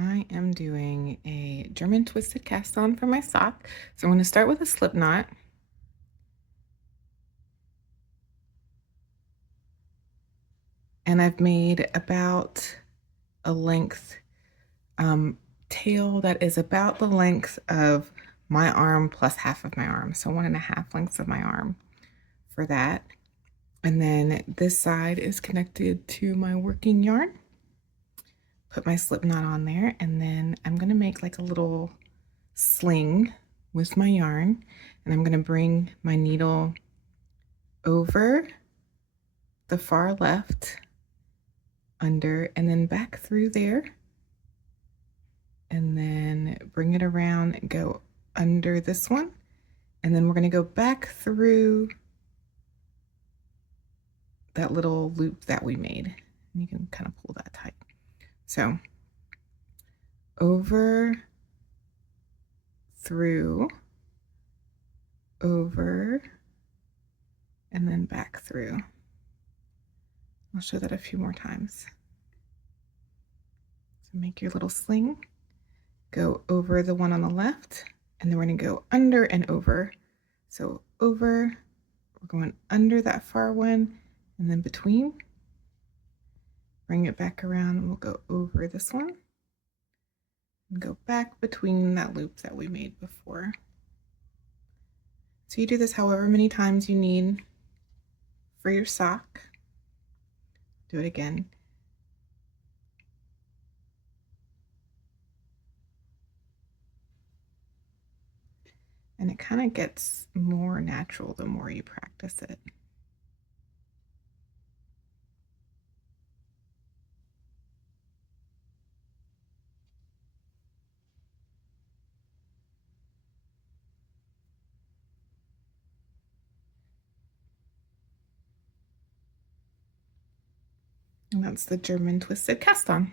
I am doing a German twisted cast on for my sock. So I'm going to start with a slip knot. And I've made about a length tail that is about the length of my arm plus half of my arm. So 1.5 lengths of my arm for that. And then this side is connected to my working yarn. Put my slip knot on there, and then I'm going to make like a little sling with my yarn, and I'm going to bring my needle over the far left, under, and then back through there, and then bring it around and go under this one, and then we're going to go back through that little loop that we made, and you can kind of pull that tight. So over, through, over, and then back through. I'll show that a few more times. So make your little sling, go over the one on the left, and then we're going to go under and over. So over, we're going under that far one, and then between. Bring it back around, and we'll go over this one, and go back between that loop that we made before. So you do this however many times you need for your sock. Do it again. And it kind of gets more natural the more you practice it. And that's the German twisted cast on.